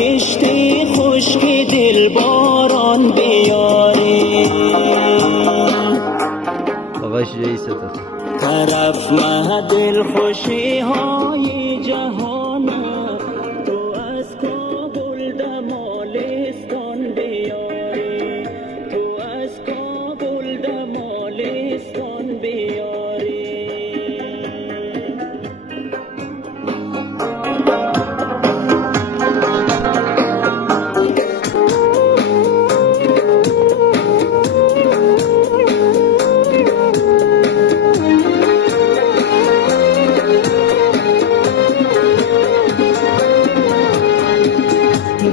کشتی خشک دل باران بیاری. آقا رئیس طرف مه دل خوشی های جهان، تو از کابل دمالستان بیاری، تو از کابل دمالستان بیاری.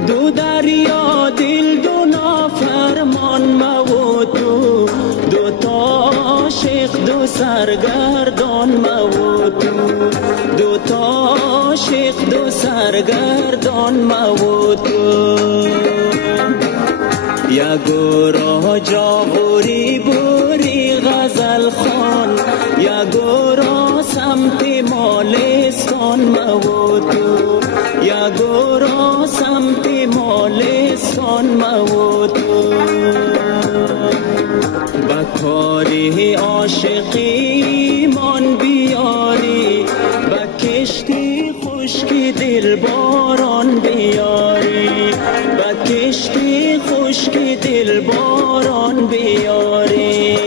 دو دریا دل دو نافرمان مو تو، دو تا عاشق دو سرگردان مو تو، دو تا عاشق دو سرگردان مو تو. یا گورا جاوری بوری غزل خان، یا گورا سمت مالستان مو تو، یا گورا سمت مالستان مو تو. بکاری عاشقی من بیاری، بکشتی خشک دل باران بیاری، بکشتی خشک دل باران بیاری.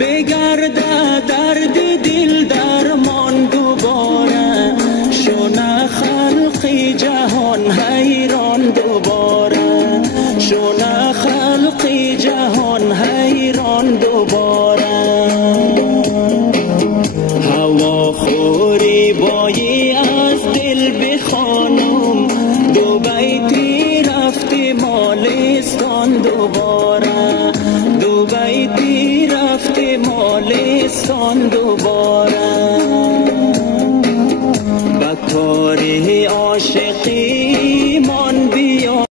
بگرده درد دل درمان دوباره، شونه خلقی جهان حیران دوباره، شونه خلقی جهان حیران دوباره. هوا خوری بایی از دل بخوانم، دو بیتی رفتی مالستان دوباره، دو بیتی رفتی مالستان دوباره.